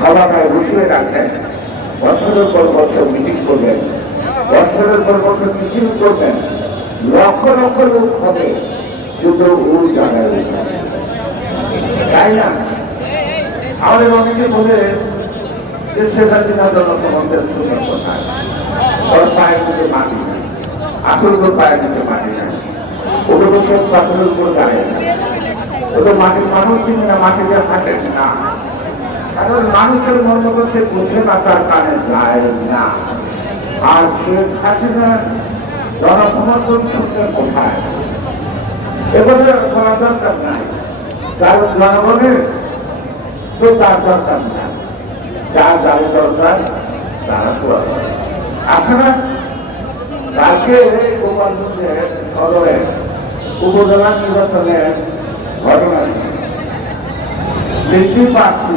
সভাটায় বসিয়ে রাখেন। বছরের পর বছর মিটিং করবেন। বছরের পর বছর মিছিল করবেন। লক্ষ লক্ষ লোক হবে কিন্তু ওই জায়গায় তাই না? আমাদের অনেকে বলে যে শেখ হাসিনা জনসমাজের সুন্দর কোথায়? ওর পায়ের দিকে মাটি। আসল ওর পায়ের দিকে মাটি নাই ওদের বছর পাথরের উপর দাঁড়িয়ে না মাটির মানুষ চিনি না, মাটিতে থাকে না। কারণ মানুষের মনে করছে বুঝে না তার কানে যায় না। আর শেখ হাসিনা জনসমর্থন সূত্রে কোথায় এবারে করা দরকার নাই। কারণ জনগণের তো তার দরকার নাই। যার যার দরকার, তারা তো আপনারা কালকে গোপালগঞ্জে সদরে উপজেলা নির্বাচনের ঘটনা দেখতে পাচ্ছি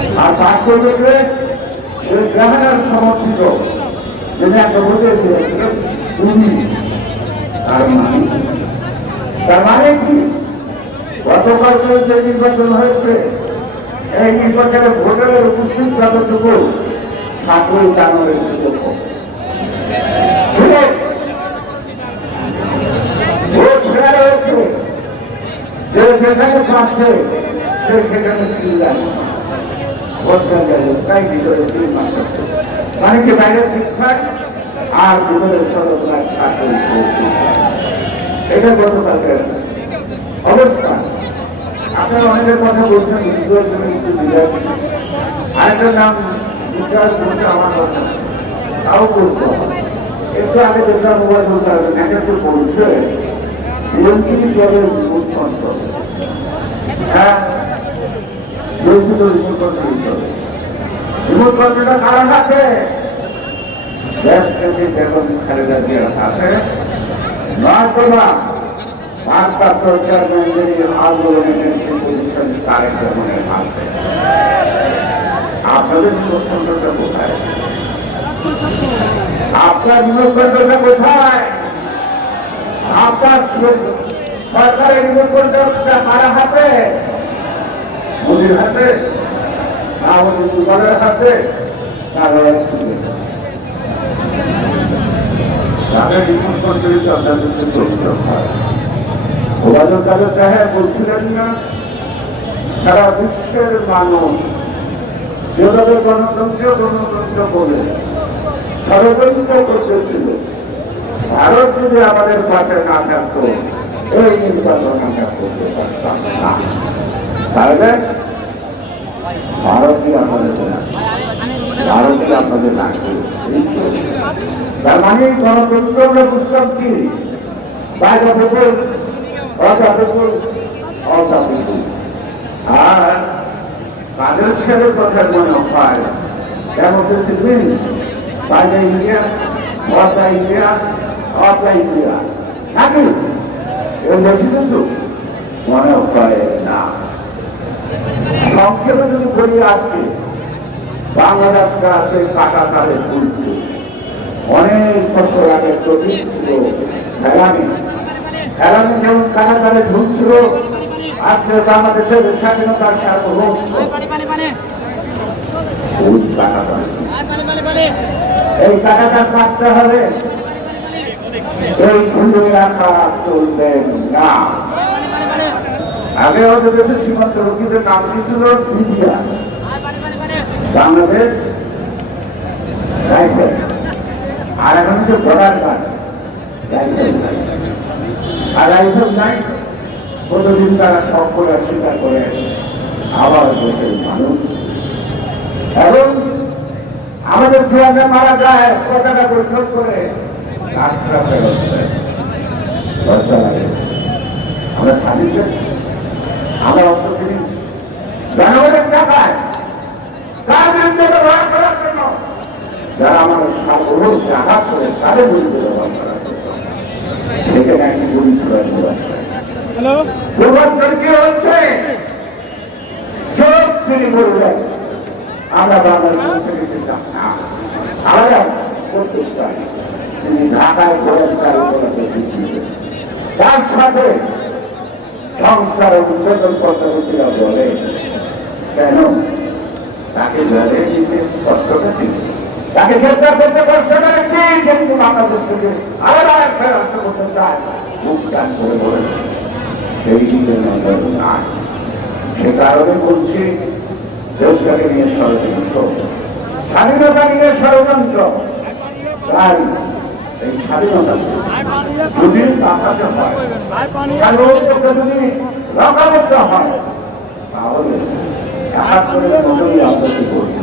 আর করবে সে গ্রামের সমর্থিত যিনি একটা তিনি তার মানে তার মানে কি? গতকাল যে নির্বাচন হয়েছে, এই নির্বাচনে ভোটারের উপস্থিত যতটুকু সাতই জানুয়ারি সুযোগ পাচ্ছে, সে সেখানে ভোট দেওয়া তাই ভিতরে সিল মারছে মানে কি বাইরের শিক্ষক আর ভিতরের সরকার এটা গতকালকে অবস্থা আপনারা অনেকের কথা বলছেন আরেকটা নাম আমার কথা। তাও বলতে একটু আগে দেখলাম মোবাইল বলতে হবে ম্যানেজার বলছে কন্ট্রোল হ্যাঁ তো রিমোট কন্ট্রোল করে রিমোট কন্ট্রোলটা কারণ আছে। দেশ থেকে যেমন খালেদা জিয়ার আছে নয়তো না ভারপ্রাপ্ত চেয়ারম্যানদের আন্দোলনের পজিশন তারেক রহমানের আছে আপনাদের আপনার নিমন্ত্রণটা কোথায়? আপনার সরকারের নিমন্ত্রণটা কারা হাতে। মোদির হাতে আমাদের দুবারের হাতে সারা বিশ্বের মানুষ যেভাবে গণতন্ত্র গণতন্ত্র বলে ষড়যন্ত্র করতেছিল, ভারত যদি আমাদের পাশে না থাকতো, এই নির্বাচন আমরা করতে পারতাম না। তাহলে ভারতই না ভারতই আপনাদের লাগবে তার মানে গণতন্ত্র বুঝলাম কি? বাইরে থেকে অজাতপুর অজাতপুর আর কাদের ছেলের কথা মনে হয় কেমন শিখবেন বাইরে ইন্ডিয়া অজা ইন্ডিয়া অজা ইন্ডিয়া। নাকি? এর বেশি মনে হয় না। সংক্ষেপে যদি বলি আজকে বাংলাদেশটা আছে কাটা তালে ঝুলছে অনেক বছর আগে প্রতীক ছিল খেলানি খেলানি যেমন কাটা তালে ঝুলছিল আজকে বাংলাদেশের স্বাধীনতার সার্বভৌম ওই কাটাটা এই কাটাটা কাটতে হবে এই আগে হয়তো দেশের সীমান্ত রোগীদের নাম দিয়েছিল মিডিয়া। বাংলাদেশ আর এখন হচ্ছে বর্ডার গার্ড আর রাইফেল নাই। প্রতিদিন তারা সব করে স্বীকার করে আবার দেশের মানুষ। এবং আমাদের জোয়ানে মারা যায় পতাকা পরিশোধ করে রাস্তা ফেরত। আমরা স্বাধীন। আমরা অর্থ কিনি জনগণের টাকায় বিরুদ্ধে ব্যবহার করার জন্য? যারা আমার সার্বভৌমকে আঘাত করে তাদের বিরুদ্ধে ব্যবহার করার জন্য। সেখানে একটি গুলি হ্যালো? দুবছর কি হচ্ছে। চোখ তিনি বললেন আমরা থেকে যেতাম না। আমরা করতে চাই তিনি ঢাকায় ঘোরেন চাই তার সাথে উদ্বোধন পদ্ধতিরা বলে। কেন? তাকে জলে দিতে কষ্টটা তাকে গ্রেপ্তার করতে কিন্তু বাংলাদেশ থেকে আলাদা করতে চায়। করে বলে, সেই দিকে নজর সে কারণে বলছি দেশটাকে নিয়ে ষড়যন্ত্র স্বাধীনতা নিয়ে ষড়যন্ত্র। তাই এই স্বাধীনতা যদি তাকাতে হয় কারণ যদি রকাবদ্ধ হয় তাহলে একাত্তরের মতোই আপনাকে করতে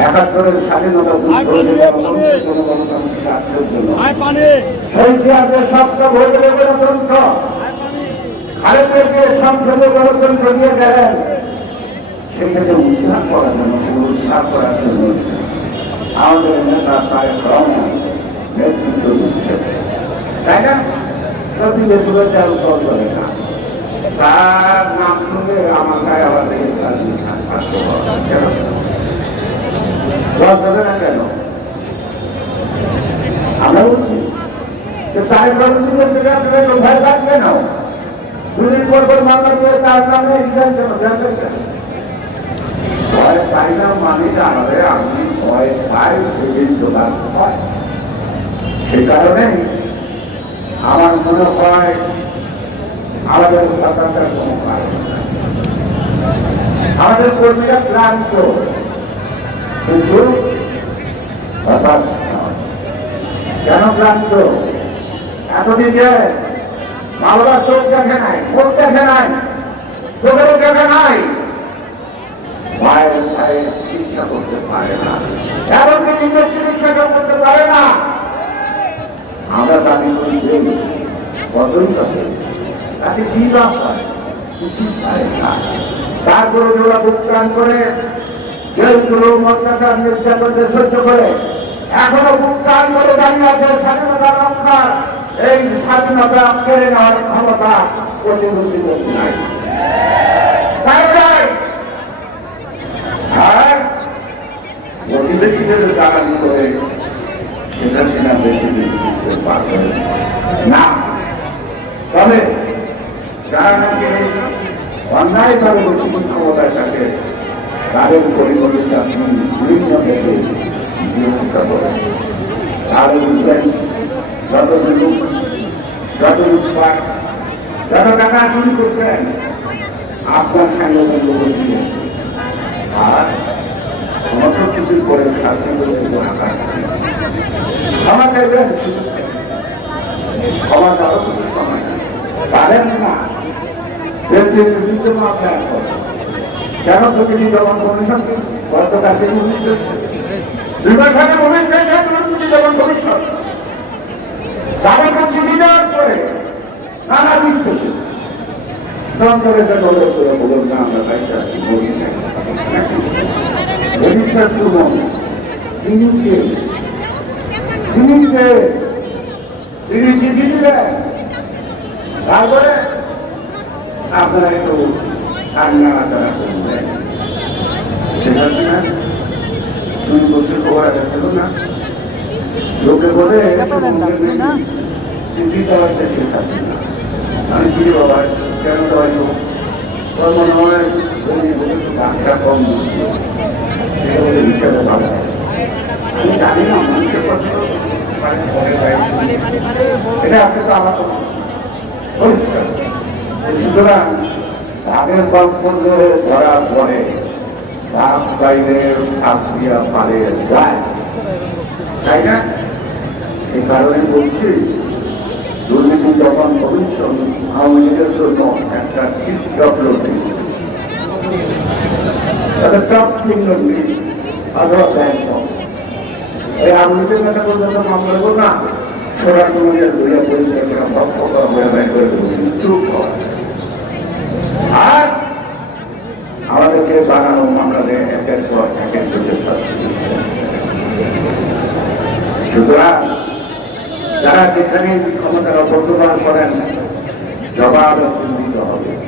একাত্তরের স্বাধীনতা সেই ইতিহাসের সবটা ভোট গণতন্ত্র খালেদেরকে সংসদে গণতন্ত্র দিয়ে গেলেন। সেক্ষেত্রে উৎসাহ করার জন্য উৎসাহ করার জন্য আমাদের নেতা তাই রহমান নেতৃত্ব দিচ্ছে তাই না প্রতি দেশগুলো যার উত্তর করে না তার নাম শুনে আমার গায়ে তার কেন লজ্জা না কেন আমরা বলছি সেটা আপনাকে ভয় থাকবে না দুদিন পর পর মামলা দিয়ে তার নামে ভয় পাই ভয় পাই সেদিন জোগাড় হয়। সে কারণে আমার মনে হয় আমাদের হতাশার কোনো কারণ আমাদের কর্মীরা ক্লান্ত, কিন্তু হতাশ কেন ক্লান্ত? যে বাবা চোখ দেখে নাই মুখ দেখে নাই চোখেও দেখে নাই মায়ের মায়ের চিকিৎসা করতে পারে না। এমনকি নিজের চিকিৎসা করতে পারে না। আমরা দাবি করি যে বদলটা তাকে কি তারপরে ওরা ভুগতান করে জেলগুলো মর্যাদা নির্যাতনকে সহ্য করে। এখনও ভুগতান করে দাঁড়িয়ে আছে স্বাধীনতা রক্ষার এই স্বাধীনতা কেড়ে নেওয়ার ক্ষমতা প্রতিবেশী নাই তাই নয়। আর প্রতিবেশীদের দালালি করে সেটা সেনা বেশি না। তবে যারা নাকি অন্যায়ভাবে বেশি ক্ষমতায় থাকে, তাদের পরিবর্তে আপনি বিভিন্ন দেশে বিরোধিতা করেন। আর বুঝবেন যত লোক যত করছেন, আপনার করছে আর সমস্ত কিছু করে শাস্তি করে শুধু আকাশ চাইবেন ক্ষমা চাওয়ার কোনো সময়। পারেন না। বিরুদ্ধে মামলা এখন। কেন প্রতিটি জবান কমিশন? কমিশন। তারা কাছে বিদায় করে নানা বিচ্ছেদ করে আমরা বাইরে আছি বলি না রেজিস্টার শুনুন তিনি কে তিনি কে তিনি চিঠি দিলেন তারপরে আপনারা একটু কান্না আচারা করবেন না দুই বছর খবর আসছিল না লোকে বলে চিঠি দেওয়ার চেষ্টা আমি কি বাবা কেন দেওয়াই তোর মনে হয় তুমি বলে তো টাকা কম হিসাবে আমি জানি না মানুষের কথা এটা তো আমার সুতরাং ধানের গল্প ধরে পরে সাপ বাইরে সাপ পারে যায় তাই না এই কারণে বলছি, দুর্নীতি যখন ভবিষ্যৎ, আওয়ামী লীগের জন্য একটা ঠিক একটা টপ চিহ্ন অথবা ব্যাংক এই কথা পর্যন্ত না। ধরে পরিচয় আর আমাদের তাদেরকে বানানো মামলাতে একের পর একের। সুতরাং যারা যেখানে ক্ষমতার অপব্যবহার করেন, জবাব হবে।